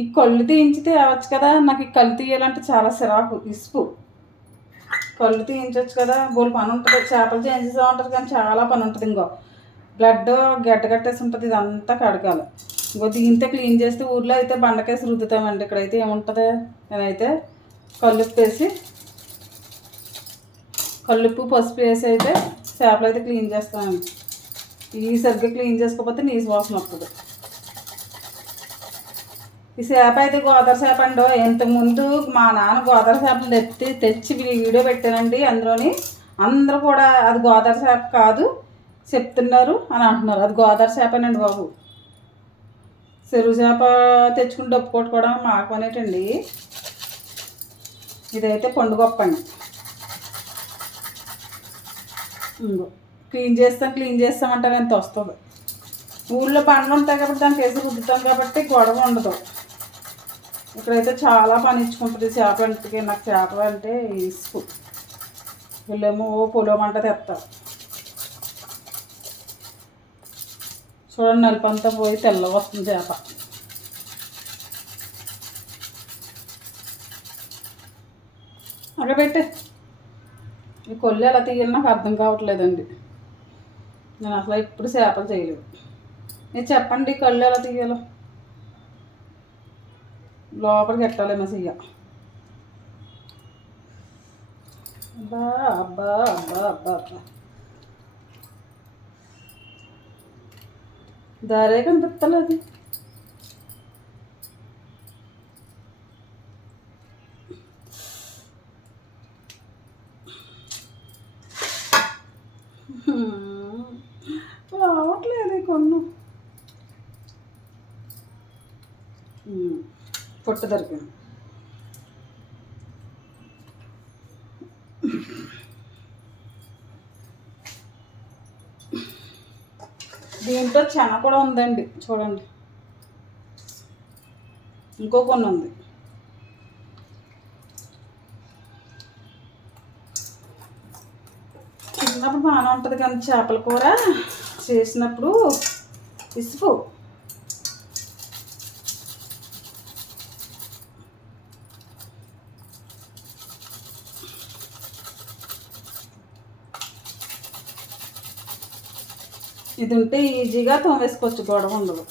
ఈ కళ్ళు తీయించితే అవచ్చు కదా, నాకు ఈ కళ్ళు తీయాలంటే చాలా సిరాకు ఇసుపు. కళ్ళు తీయించవచ్చు కదా, బోలు పని ఉంటుంది. చేపలు చేయించేసా ఉంటుంది కానీ చాలా పని ఉంటుంది. ఇంకో బ్లడ్ గడ్డ కట్టేసి ఉంటుంది, ఇదంతా కడగాలి. ఇంకో దీంతో క్లీన్ చేస్తే ఊర్లో అయితే బండకేసి రుద్దుతామండి. ఇక్కడైతే ఏముంటుంది, నేనైతే కల్లుప్పు వేసి కల్లుప్పు పసుపు వేసి అయితే చేపలు అయితే క్లీన్ చేస్తానండి. ఈ సరిగ్గా క్లీన్ చేసుకోకపోతే నీసు వాసన వస్తుంది. ఈ చేప అయితే గోదావరి చేప అండి. ఇంతకుముందు మా నాన్న గోదావరి చేపలు తెచ్చి వీడియో పెట్టానండి. అందులోని అందరూ కూడా అది గోదావరి చేప కాదు చెప్తున్నారు అని అంటున్నారు. అది గోదావరి చేపనండి బాబు. చెరువు చేప తెచ్చుకుని డప్పు కొట్టుకోవడం మాకు అనేటండి. ఇదైతే పండుగొప్ప అండి. క్లీన్ చేస్తామంటారు ఎంత వస్తుంది. ఊళ్ళో పండ్లు ఉంటాయి కాబట్టి దానికి వేసి రుద్దుతాం కాబట్టి గొడవ ఉండదు. ఇక్కడైతే చాలా పని ఇచ్చుకుంటుంది చేప ఇంటికి. నాకు చేపలు అంటే ఇసుకు. వీళ్ళేమో పొలమంట తెస్తారు. చూడండి, నలుపంతా పోయి తెల్లగా వస్తుంది చేప. అక్కడ పెట్టే ఈ కొల్లు ఎలా తీయాలి నాకు అర్థం కావట్లేదండి. నేను అసలు ఎప్పుడు చేపలు చేయలేదు. మీరు చెప్పండి కళ్ళు ఎలా తీయాలో. లోపలికి ఎట్టాలేమో చెయ్య. అబ్బా అబ్బా అబ్బా అబ్బా అబ్బా దారే కనిపిస్తలేదు. రావట్లేదు కొన్ను. పొట్టు దొరికింది. దీంట్లో చెన కూడా ఉందండి చూడండి. ఇంకో కొన్ని ఉంది. చిన్నప్పుడు బాగానే ఉంటుంది కానీ చేపల కూర చేసినప్పుడు ఇసుపు. ఇది ఉంటే ఈజీగా తోమేసుకోవచ్చు, గొడవ ఉండదు.